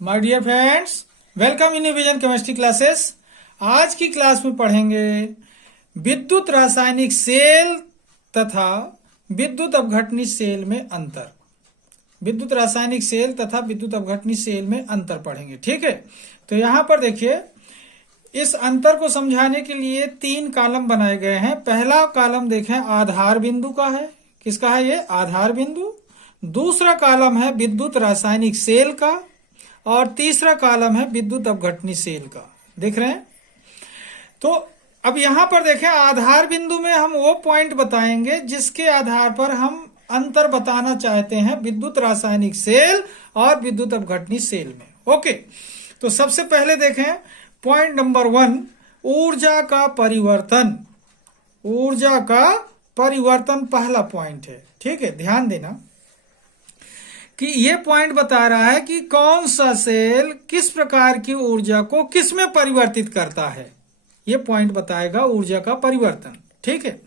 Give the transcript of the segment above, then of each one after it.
My dear friends, welcome in vision chemistry classes. आज की class में पढ़ेंगे विद्युत रासायनिक सेल तथा विद्युत अपघटनी सेल में अंतर। विद्युत रासायनिक सेल तथा विद्युत अपघटनी सेल में अंतर पढ़ेंगे। ठीक है, तो यहां पर देखिए, इस अंतर को समझाने के लिए 3 कॉलम बनाए गए हैं। पहला कॉलम देखें आधार बिंदु का है। किसका है ये? आधार बिंदु। दूसरा कॉलम है विद्युत रासायनिक सेल का और तीसरा कॉलम है विद्युत अपघटनी सेल का। देख रहे हैं? तो अब यहां पर देखें, आधार बिंदु में हम वो पॉइंट बताएंगे जिसके आधार पर हम अंतर बताना चाहते हैं विद्युत रासायनिक सेल और विद्युत अपघटनी सेल में। ओके, तो सबसे पहले देखें पॉइंट नंबर 1, ऊर्जा का परिवर्तन। ऊर्जा का परिवर्तन पहला पॉइंट है। ठीक है, ध्यान देना कि ये पॉइंट बता रहा है कि कौन सा सेल किस प्रकार की ऊर्जा को किस में परिवर्तित करता है। ये पॉइंट बताएगा ऊर्जा का परिवर्तन। ठीक है,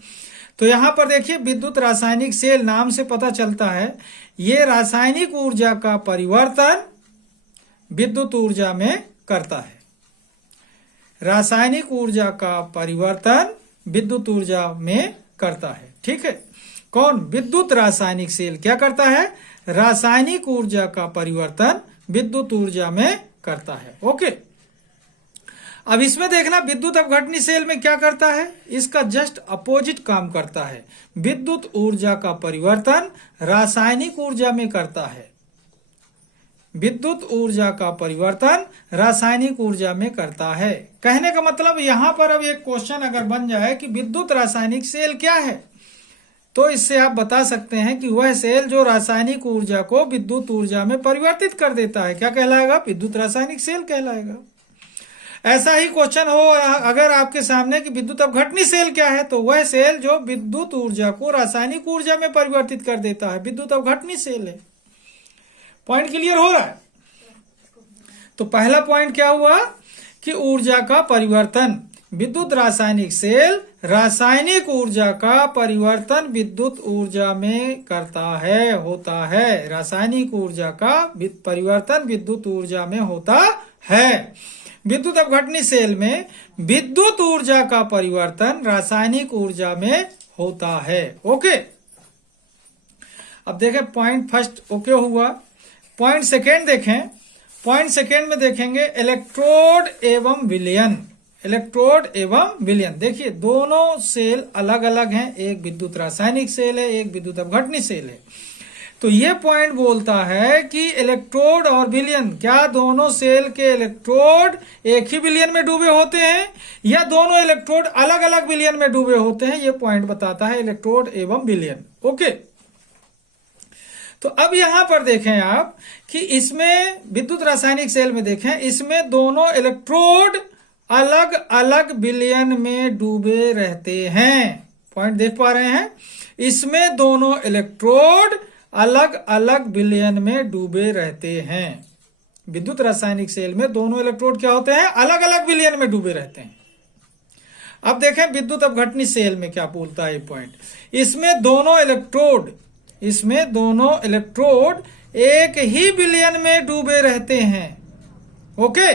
तो यहां पर देखिए विद्युत रासायनिक सेल नाम से पता चलता है ये रासायनिक ऊर्जा का परिवर्तन विद्युत ऊर्जा में करता है। रासायनिक ऊर्जा का परिवर्तन विद्युत ऊर्जा में करता है। ठीक है, कौन? विद्युत रासायनिक सेल क्या करता है? रासायनिक ऊर्जा का परिवर्तन विद्युत ऊर्जा में करता है। ओके, अब इसमें देखना विद्युत अपघटनी सेल में क्या करता है, इसका जस्ट अपोजिट काम करता है। विद्युत ऊर्जा का परिवर्तन रासायनिक ऊर्जा में करता है। विद्युत ऊर्जा का परिवर्तन रासायनिक ऊर्जा में करता है। कहने का मतलब यहां पर अब एक क्वेश्चन अगर बन जाए कि विद्युत रासायनिक सेल क्या है, तो इससे आप बता सकते हैं कि वह सेल जो रासायनिक ऊर्जा को विद्युत ऊर्जा में परिवर्तित कर देता है क्या कहलाएगा? विद्युत रासायनिक सेल कहलाएगा। ऐसा ही क्वेश्चन हो अगर आपके सामने कि विद्युत अपघटनी सेल क्या है, तो वह सेल जो विद्युत ऊर्जा को रासायनिक ऊर्जा में परिवर्तित कर देता है, विद्युत अपघटनी सेल है। पॉइंट क्लियर हो रहा है? तो पहला पॉइंट क्या हुआ कि ऊर्जा का परिवर्तन। विद्युत रासायनिक सेल रासायनिक ऊर्जा का परिवर्तन विद्युत ऊर्जा में करता है, होता है। रासायनिक ऊर्जा का परिवर्तन विद्युत ऊर्जा में होता है। विद्युत अपघटनी सेल में विद्युत ऊर्जा का परिवर्तन रासायनिक ऊर्जा में होता है। ओके, अब देखें पॉइंट फर्स्ट ओके हुआ। पॉइंट सेकेंड देखें। पॉइंट सेकेंड में देखेंगे इलेक्ट्रोड एवं विलयन। इलेक्ट्रोड एवं विलयन, देखिए दोनों सेल अलग अलग हैं। एक विद्युत रासायनिक सेल है, एक विद्युत अपघटनी सेल है। तो ये पॉइंट बोलता है कि इलेक्ट्रोड और विलयन, क्या दोनों सेल के इलेक्ट्रोड एक ही विलयन में डूबे होते हैं या दोनों इलेक्ट्रोड अलग अलग विलयन में डूबे होते हैं? ये पॉइंट बताता है इलेक्ट्रोड एवं विलयन। ओके, तो अब यहां पर देखें आप कि इसमें विद्युत रासायनिक सेल में देखें, इसमें दोनों इलेक्ट्रोड अलग अलग विलयन में डूबे रहते हैं। पॉइंट देख पा रहे हैं? इसमें दोनों इलेक्ट्रोड अलग अलग विलयन में डूबे रहते हैं। विद्युत रासायनिक सेल में दोनों इलेक्ट्रोड क्या होते हैं? अलग अलग विलयन में डूबे रहते हैं। अब देखें विद्युत अपघटनी सेल में क्या बोलता है पॉइंट। इसमें दोनों इलेक्ट्रोड एक ही विलयन में डूबे रहते हैं। ओके,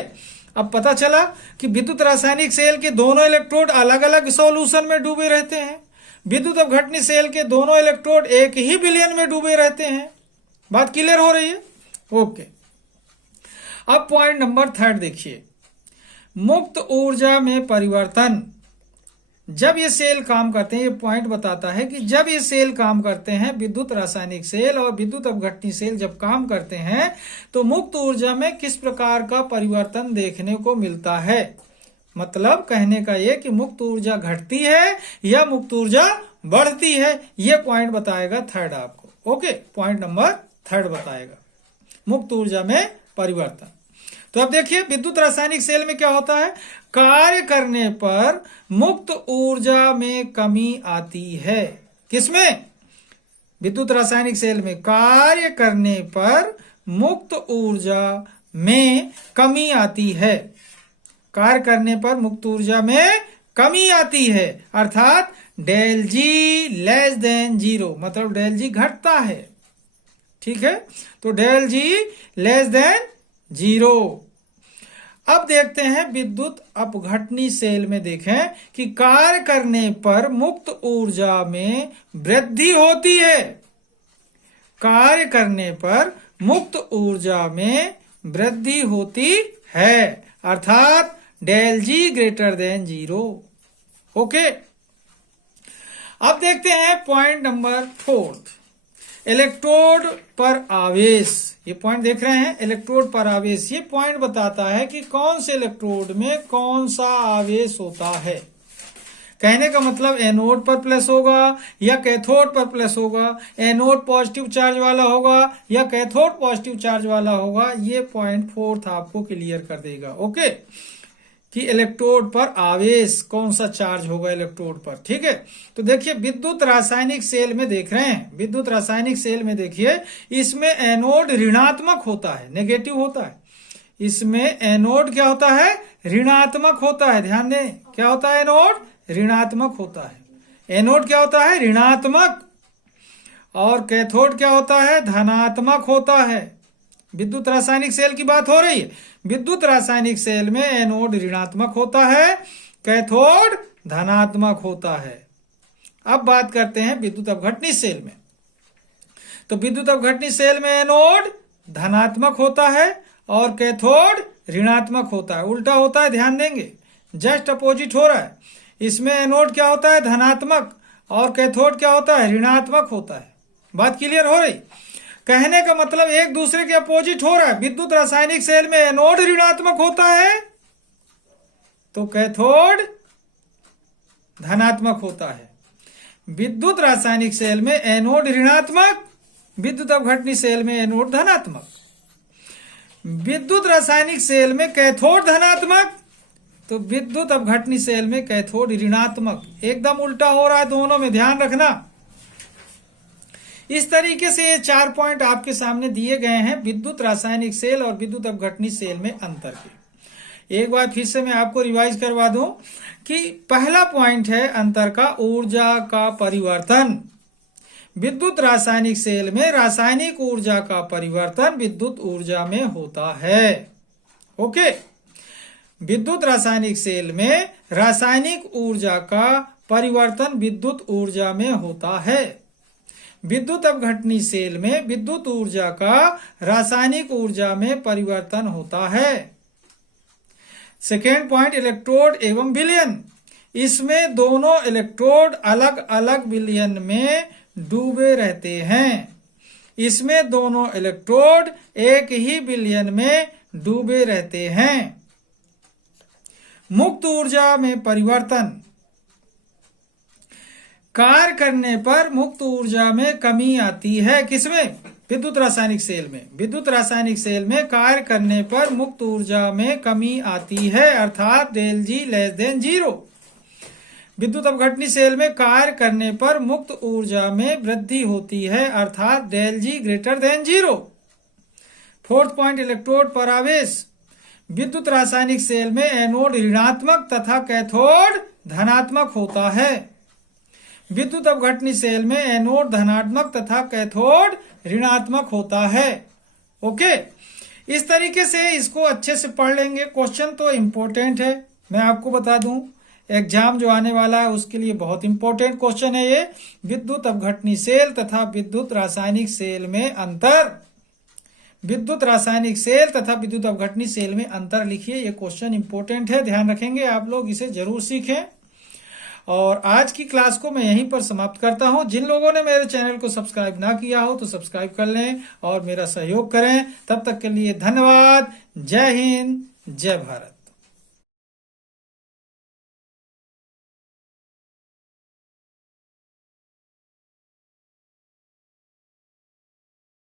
अब पता चला कि विद्युत रासायनिक सेल के दोनों इलेक्ट्रोड अलग अलग सॉल्यूशन में डूबे रहते हैं। विद्युत अपघटनी सेल के दोनों इलेक्ट्रोड एक ही विलयन में डूबे रहते हैं। बात क्लियर हो रही है? ओके, अब पॉइंट नंबर 3 देखिए, मुक्त ऊर्जा में परिवर्तन। जब ये सेल काम करते हैं, ये पॉइंट बताता है कि जब ये सेल काम करते हैं, विद्युत रासायनिक सेल और विद्युत अपघटनी सेल जब काम करते हैं तो मुक्त ऊर्जा में किस प्रकार का परिवर्तन देखने को मिलता है। मतलब कहने का ये कि मुक्त ऊर्जा घटती है या मुक्त ऊर्जा बढ़ती है, ये पॉइंट बताएगा 3 आपको। ओके, पॉइंट नंबर 3 बताएगा मुक्त ऊर्जा में परिवर्तन। तो अब देखिए विद्युत रासायनिक सेल में क्या होता है, कार्य करने पर मुक्त ऊर्जा में कमी आती है। किसमें? विद्युत रासायनिक सेल में कार्य करने पर मुक्त ऊर्जा में कमी आती है। कार्य करने पर मुक्त ऊर्जा में कमी आती है, अर्थात डेल जी लेस देन 0, मतलब डेल जी घटता है। ठीक है, तो डेल जी लेस देन 0। अब देखते हैं विद्युत अपघटनी सेल में देखें कि कार्य करने पर मुक्त ऊर्जा में वृद्धि होती है। कार्य करने पर मुक्त ऊर्जा में वृद्धि होती है, अर्थात del G greater than 0। Okay, अब देखते हैं पॉइंट नंबर 4, इलेक्ट्रोड पर आवेश। ये पॉइंट देख रहे हैं, इलेक्ट्रोड पर आवेश। ये पॉइंट बताता है कि कौन से इलेक्ट्रोड में कौन सा आवेश होता है। कहने का मतलब एनोड पर प्लस होगा या कैथोड पर प्लस होगा, एनोड पॉजिटिव चार्ज वाला होगा या कैथोड पॉजिटिव चार्ज वाला होगा। ये पॉइंट 4 आपको क्लियर कर देगा। ओके, कि इलेक्ट्रोड पर आवेश कौन सा चार्ज होगा इलेक्ट्रोड पर। ठीक है, तो देखिए विद्युत रासायनिक सेल में देख रहे हैं, विद्युत रासायनिक सेल में देखिए इसमें एनोड ऋणात्मक होता है, नेगेटिव होता है। इसमें एनोड क्या होता है, ऋणात्मक होता है। ध्यान दें, क्या होता है, एनोड ऋणात्मक होता है। एनोड क्या होता है, ऋणात्मक, और कैथोड क्या होता है, धनात्मक होता है। विद्युत रासायनिक सेल की बात हो रही है। विद्युत रासायनिक सेल में एनोड ऋणात्मक होता है, कैथोड धनात्मक होता है। अब बात करते हैं विद्युत अपघटनी सेल में। तो विद्युत अपघटनी सेल में एनोड धनात्मक होता है और कैथोड ऋणात्मक होता है। उल्टा होता है, ध्यान देंगे, जस्ट अपोजिट हो रहा है। इसमें एनोड क्या होता है, धनात्मक, और कैथोड क्या होता है, ऋणात्मक होता है। बात क्लियर हो रही। कहने का मतलब एक दूसरे के अपोजिट हो रहा है। विद्युत रासायनिक सेल में एनोड ऋणात्मक होता है तो कैथोड धनात्मक होता है। विद्युत रासायनिक सेल में एनोड ऋणात्मक, विद्युत अपघटनी सेल में एनोड धनात्मक। विद्युत रासायनिक सेल में कैथोड धनात्मक, तो विद्युत अपघटनी सेल में कैथोड ऋणात्मक। एकदम उल्टा हो रहा है दोनों में, ध्यान रखना। इस तरीके से ये 4 पॉइंट आपके सामने दिए गए हैं विद्युत रासायनिक सेल और विद्युत अपघटनी सेल में अंतर के। एक बार फिर से मैं आपको रिवाइज करवा दूं कि पहला पॉइंट है अंतर का, ऊर्जा का परिवर्तन। विद्युत रासायनिक सेल में रासायनिक ऊर्जा का परिवर्तन विद्युत ऊर्जा में होता है। ओके, विद्युत रासायनिक सेल में रासायनिक ऊर्जा का परिवर्तन विद्युत ऊर्जा में होता है। विद्युत अपघटनी सेल में विद्युत ऊर्जा का रासायनिक ऊर्जा में परिवर्तन होता है। सेकेंड पॉइंट, इलेक्ट्रोड एवं विलयन। इसमें दोनों इलेक्ट्रोड अलग अलग विलयन में डूबे रहते हैं। इसमें दोनों इलेक्ट्रोड एक ही विलयन में डूबे रहते हैं। मुक्त ऊर्जा में परिवर्तन। कार्य करने पर मुक्त ऊर्जा में कमी आती है। किसमें, विद्युत रासायनिक सेल में। विद्युत रासायनिक सेल में कार्य करने पर मुक्त ऊर्जा में कमी आती है, अर्थात डेल जी लेस देन 0। विद्युत अपघटनी सेल में कार्य करने पर मुक्त ऊर्जा में वृद्धि होती है, अर्थात del G greater than 0। Fourth point, electrode पर आवेश। विद्युत रासायनिक सेल में एनोड ऋणात्मक तथा कैथोड धनात्मक होता है। विद्युत अपघटनी सेल में एनोड धनात्मक तथा कैथोड ऋणात्मक होता है। ओके, इस तरीके से इसको अच्छे से पढ़ लेंगे। क्वेश्चन तो इम्पोर्टेंट है, मैं आपको बता दूं, एग्जाम जो आने वाला है उसके लिए बहुत इंपॉर्टेंट क्वेश्चन है ये। विद्युत अपघटनी सेल तथा विद्युत रासायनिक सेल में अंतर। विद्युत रासायनिक सेल तथा विद्युत अपघटनी सेल में अंतर लिखिए। ये क्वेश्चन इंपॉर्टेंट है, ध्यान रखेंगे आप लोग, इसे जरूर सीखें। और आज की क्लास को मैं यहीं पर समाप्त करता हूं। जिन लोगों ने मेरे चैनल को सब्सक्राइब ना किया हो तो सब्सक्राइब कर लें और मेरा सहयोग करें। तब तक के लिए धन्यवाद। जय हिंद, जय भारत।